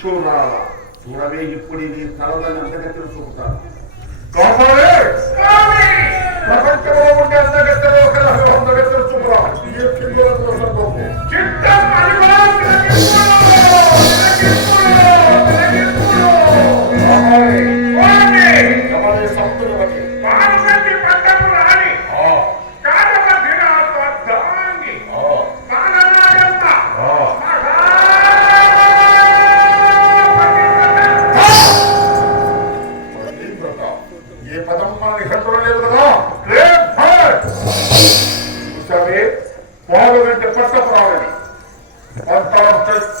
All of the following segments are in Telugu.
చూడాలా చూడవే ఇప్పుడు నీ తలదని అందగత్తెలు చూపుతాను. ప్రపంచంలో ఉండే అందగత్తెలు ఒక అందగత్తెలు చూపురా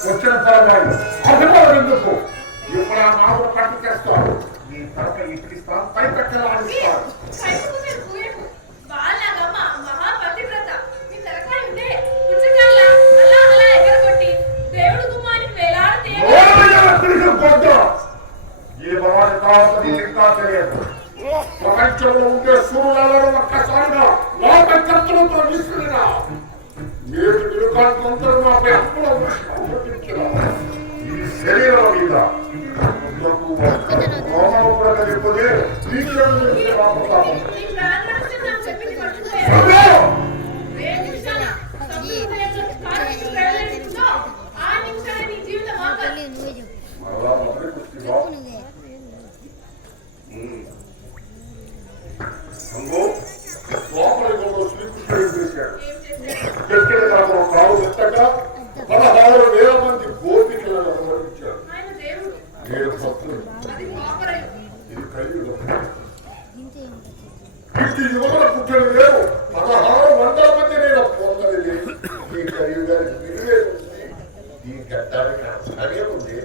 వచ్చిన తరవాయి అభిమానం ఎందుకు ఇప్పుడు ఆ మామూలు పట్టి చేస్తారు. నీ తరక ఇప్పిస్తాను పై కట్టెలు ఆడిస్తారు. ఈ భవాని కావద్దని ఇంకా తెలియదు. ప్రపంచంలో ఉండే సూర్యులలో ఒక్కసారిగా లోపల ఖర్చులతో విసిరినా నేటి నిరుకాంతంతరంపై అప్పుల ఈ శరీరం మీద రోమపడకపోతే కావు ఎత్తగా 16,000 మంది గోపికలను అనుమతించారు. నేను భక్తులు ఇది కలియుగం. ఇంటి యువతల పుట్టలు లేవు. 1600 మంది నేను పొందలేదు. ఈ కలియుగానికి విలువేది ఈ గడ్డానికి అదే ఉంది.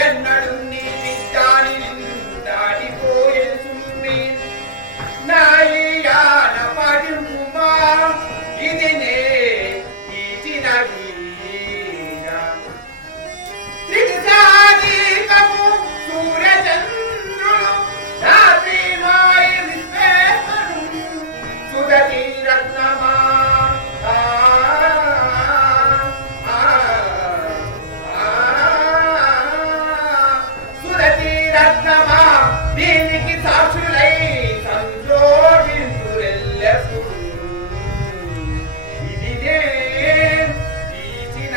ఎన్నడు నీ విద్యాని దాటిపోయే సుమ్మి నాయాన పడిముమా ఇది నే ఇచిన వీరా త్రిసాదికము సూర్యచంద్రులు రాత్రి మాయ విశ్వేశ్వరుడు సుగతి రత్నమా సుగతి రత్నమా దీనికి సాక్షులై సంజోడించురెల్లెప్పుడు ఇది తీసిన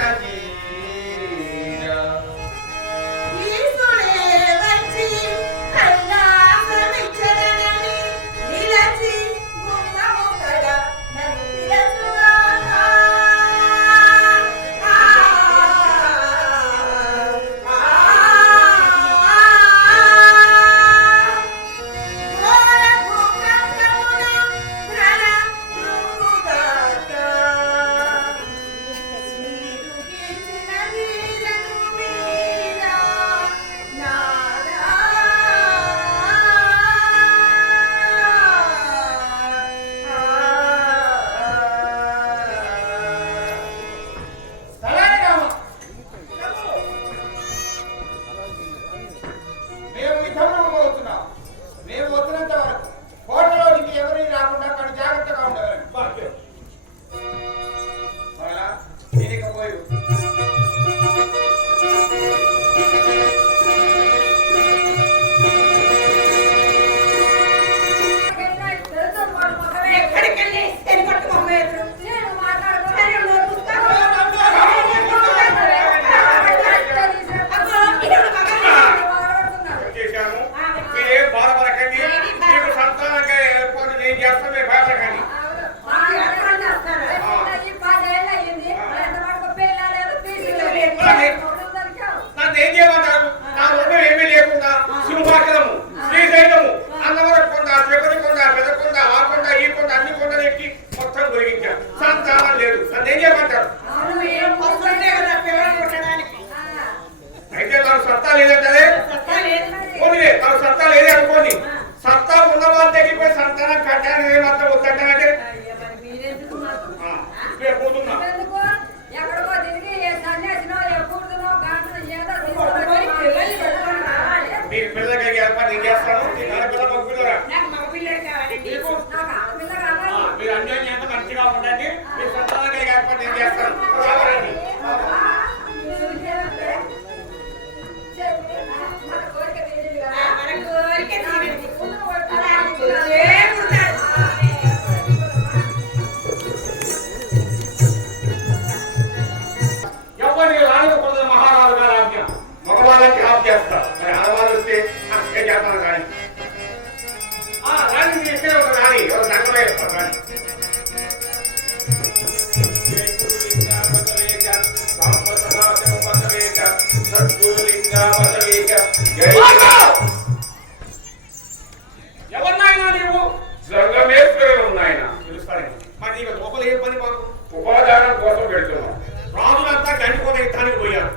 ఎవరినైనా నీవు జంగమేశ్వరుడు ఉన్నాయన తెలుస్తాను మరి నీకు లోపల ఏ పని మాకు ఉపాదానం కోసం పెడుతున్నాం రాజులంతా గండికోట యుద్ధానికి పోయారు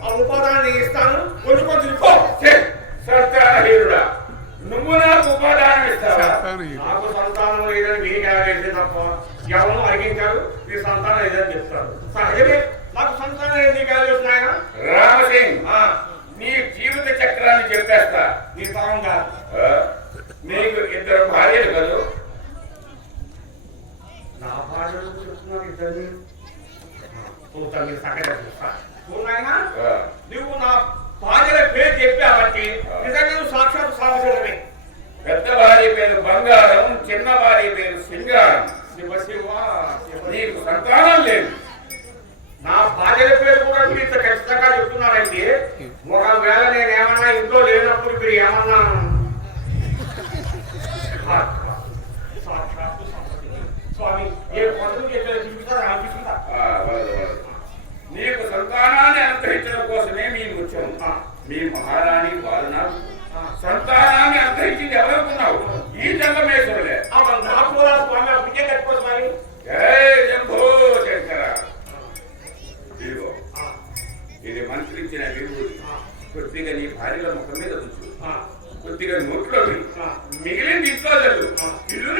ఆ ఉపాదానాన్ని ఇస్తాను కొంచెం కొంచెం సత్యాహీనుడా నువ్వు నాకు ఉపాదానం ఇస్తావా నాకు సంతానం లేదని మీకు వేస్తే తప్ప ఎవరు అడిగించారు నీ సంతానం లేదని చెప్తారు సహజమే నాకు సంతానం ఎందుకు వస్తున్నాయన రామసింగ్ నీ జీవిత చక్రాన్ని చెప్పేస్తా నీ తరం కాదు నీకు ఇద్దరు భార్యలు కదా నా భార్యలు చెప్తున్నాను ఇద్దరు నువ్వు నా భార్యల పేరు చెప్పావంటే నిజంగా నువ్వు సాక్షాత్ సామర్థ్యమే పెద్ద భార్య పేరు బంగారం చిన్న భార్య పేరు సింగారం శివ శివ నీకు సంతానం లేదు నా భార్యల పేరు కూడా మీరు ఇంత ఖచ్చితంగా చెప్తున్నారంటే ఒకవేళ నేను ఏమన్నా ఇంట్లో లేనప్పుడు మీరు ఏమన్నా స్వామి ఏ పనులు చూపిస్తారా అనిపిస్తుందా నీకు సంతానాన్ని అనుగ్రహించడం కోసమే మీ ముఖ్యం మీ మహారాణి వారున సంతానాన్ని అనుగ్రహించింది ఎవరనుకున్నావు ఈ జంగమేశ్వరులే శంకర ఇది మంత్రించిన విరుడు కొద్దిగా కొద్దిగా నీ భార్యల ముఖం మీద ఉంచు, కొద్దిగా నోట్లో మిగిలిన ఇంట్లో లేదు ఇల్లు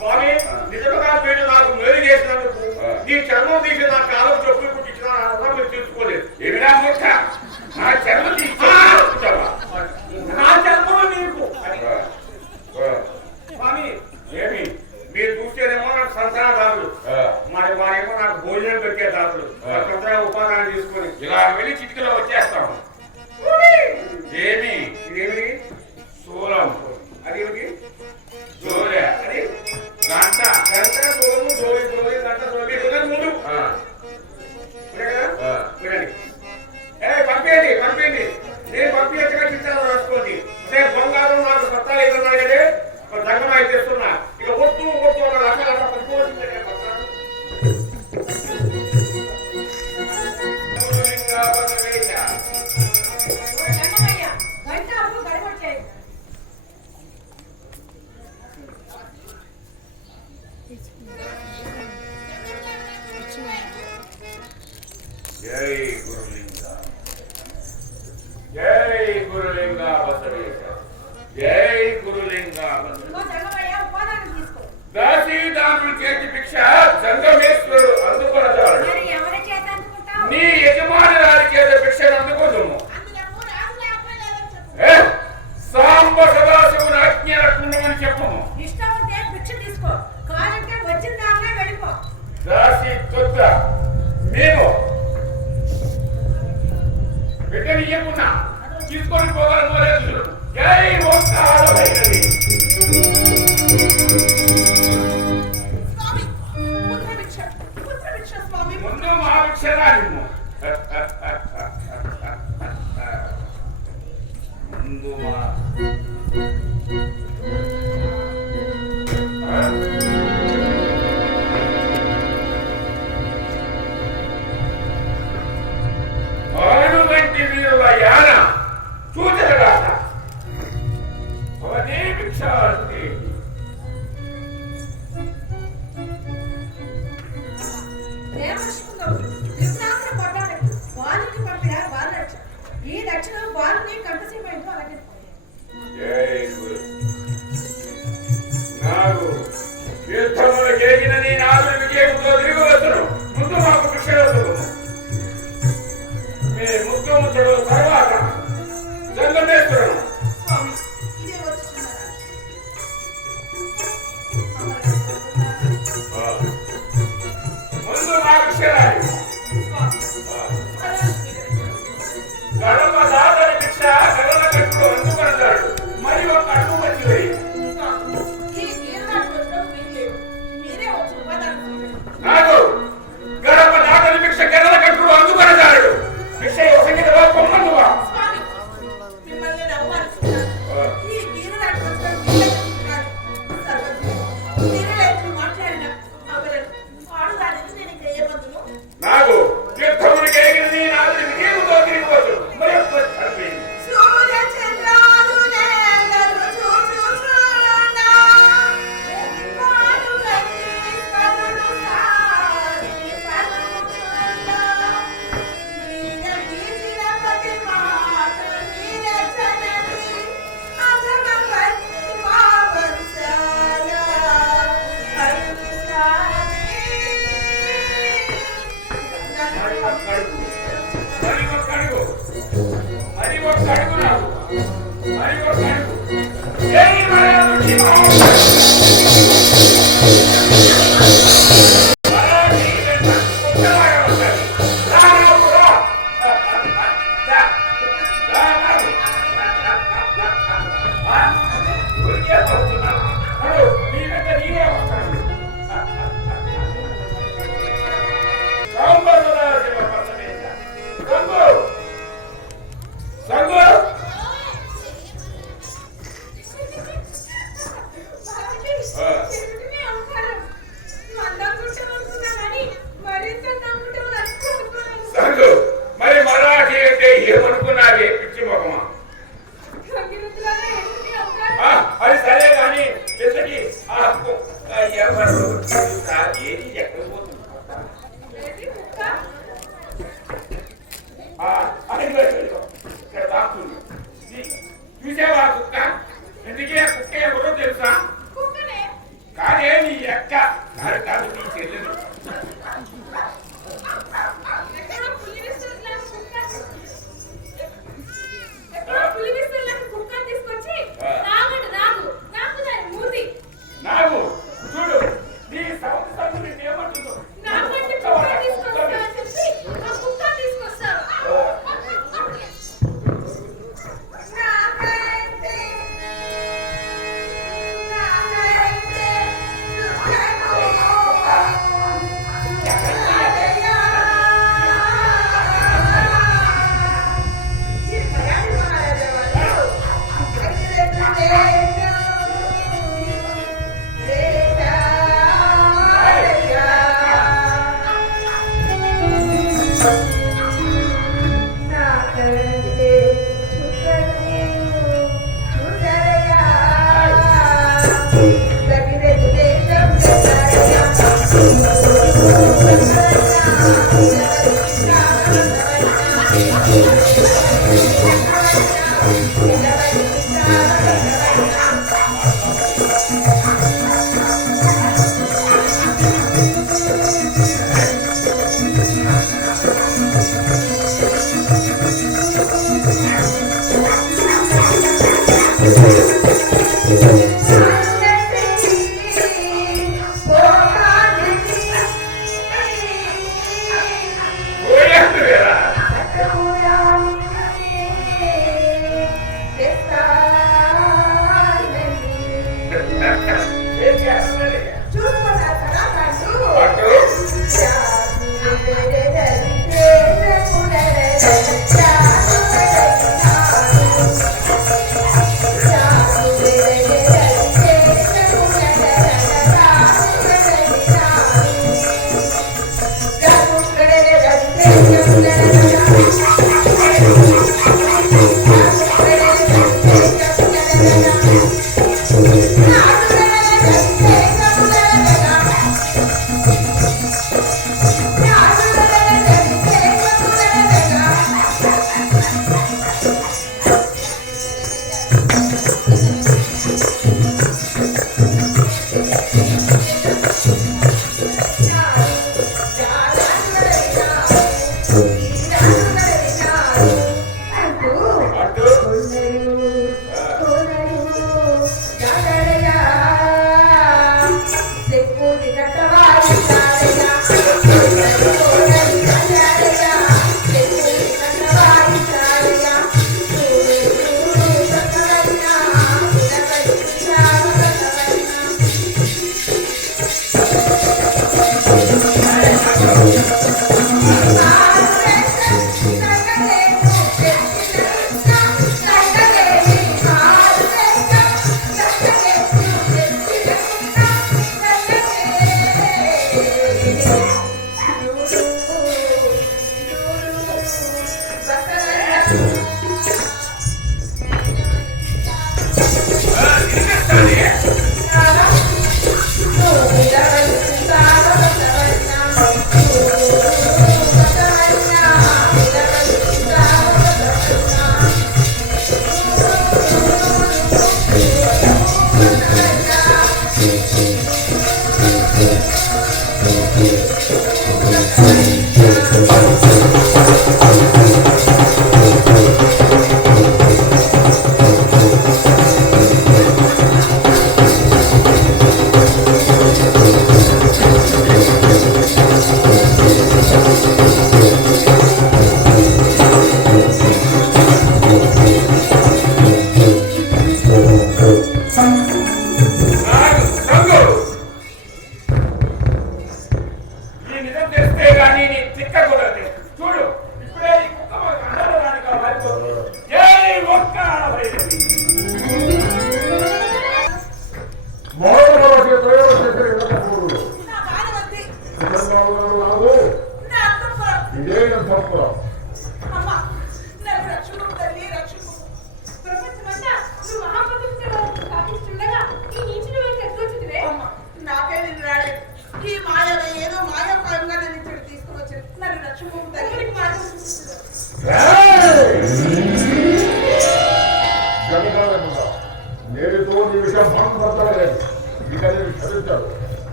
స్వామి. నిజంగా మీరు నాకు మేలు చేసినందుకు నీ చర్మం తీసి నా కాలం చెప్పులు కుట్టించిన మీరు తీసుకోలేదు. ఏమిరా మూర్ఖ, నా చర్మం తీసుకుంటావా? నా చర్మం నీకు స్వామి. ఏమి మీరు చూస్తేనేమో నాకు సంతానదారులు, మరి వారేమో నాకు భోజనం పెట్టేదారులు. ఉపాధానం తీసుకొని ఇలా వెళ్ళి చిటికలో వచ్చేస్తాము. ఏమి ఇదేమిటి? శూలం. అదేమిటి? జోలే. అది గంట. గంట సోము జోలి జోలి గంట జోలి ముందు పంపేయండి పంపేయండి. నేను పంపించగా చిత్రాలు రాసుకోండి. అదే బంగారం నాకు సత్తాలు ఏదన్నారు కదే దంగమాయి చేస్తున్నా. ఇక ఒట్టు ఒట్టు ఒక రకాల పట్టుకోవాల్సిందే. జై గురులింగ, జై గురులింగ బసవేశ, జై గురులింగ దాసీదానులు చేతి భిక్ష సంగమేశ్వరుడు అందుకొనదాడు. నీ యజమాని రాజు చేత భిక్షను అందుకోదుము. సాంబ సదాశివుని ఆజ్ఞ రక్షణమని చెప్పము. దాసి తొత్త మేము బిడ్డనియకున్నా తీసుకొని పోగలను లేదు. జై మోక్షాలైనది. ముందు మా భిక్షరాని ముందు మా యాన చూచరగాట అవనే భిక్షాంతి. ఈ దక్షిణ బాలుని కంటసీమైందో అలాగే నాకు యుద్ధములు చేసిన నీ నాలుగు విజయంతో తిరిగి వస్తును. ముందు మాకు భిక్ష మీ ముఖ్యమంత్రుల తర్వాత జంగమేశ్వరుడు. ముందు మా భిక్షరాయి గడప దాతని భిక్ష గడల కట్టుడు అందుకొనతాడు. మరి ఒక అడుగు వచ్చి నాకు గడప దాతని భిక్ష గడల కట్టుడు అందుకొనతాడు. భిక్ష సంగీతవా పొమ్మనువా నాకు యుద్ధములు కలిగినది నాలుగు విజయముతో తిరిగిపోదు. మరి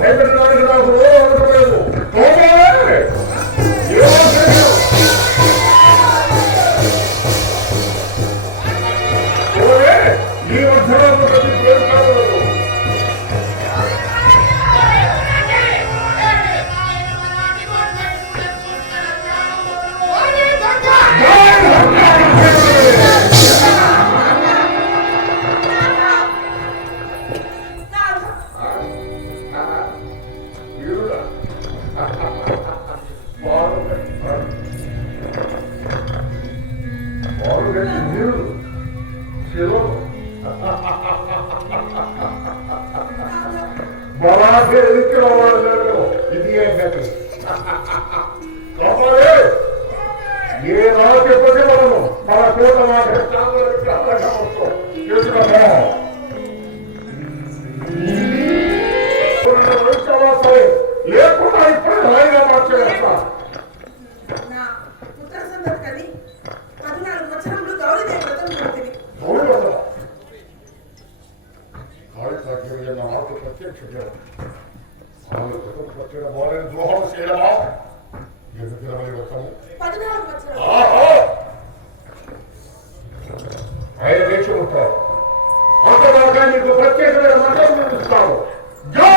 భయపెట్టడానికి నాకు అనుకోలేదు. ఈ మధ్యలో ప్రతి పేరు కాకూడదు. ఇది ఏ నాకెప్పటి మనము మన కోట లేకుండా ఇప్పుడే హాయిగా మార్చేస్తా. నా పుత్ర సంతతి 14 సంవత్సరములు గౌరీదేవి వ్రతం పూర్తిని. నాకు ప్రత్యక్ష ద్రోహం చేయడమా ఎందుకు వ్రతము 14 సంవత్సరాలు ఆయన వేచి ఉంటారు. అంతదాకా నీకు ప్రత్యేకమైన మండలం నిర్మిస్తాను. జై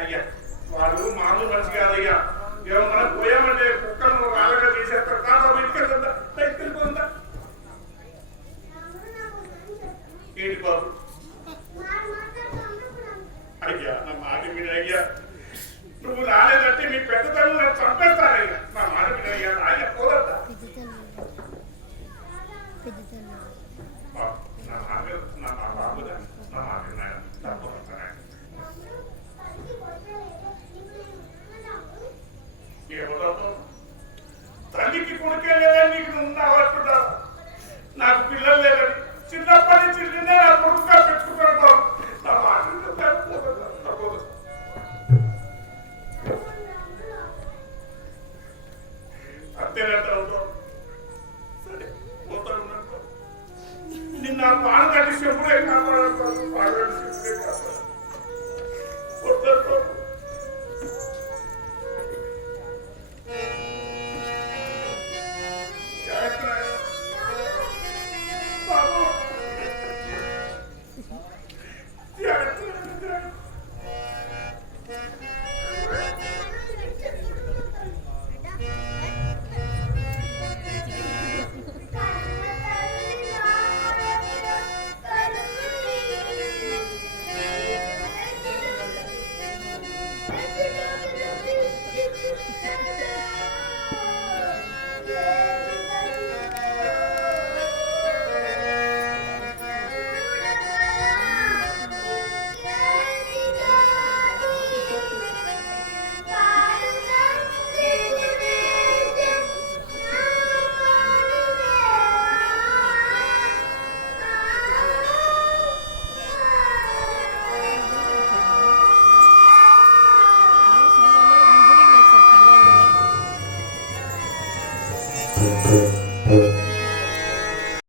అయ్యా వాళ్ళు మామూలు మనిషి కాదయ్యా. ఏమో మనం పోయామంటే కుక్కను రాళ్ళగా తీసేస్తారు. కాదు ఇంటికెళ్తుందా ఇంటికెళ్ళిపోతుందా ఏంటి బాబు? అయ్యా నా మాట వినయ్యా, నువ్వు రాలేదంటే మీ పెద్దతను నన్ను చంపేస్తానయ్యా. నా మాట వినయ్యా, అయ్యా పోదా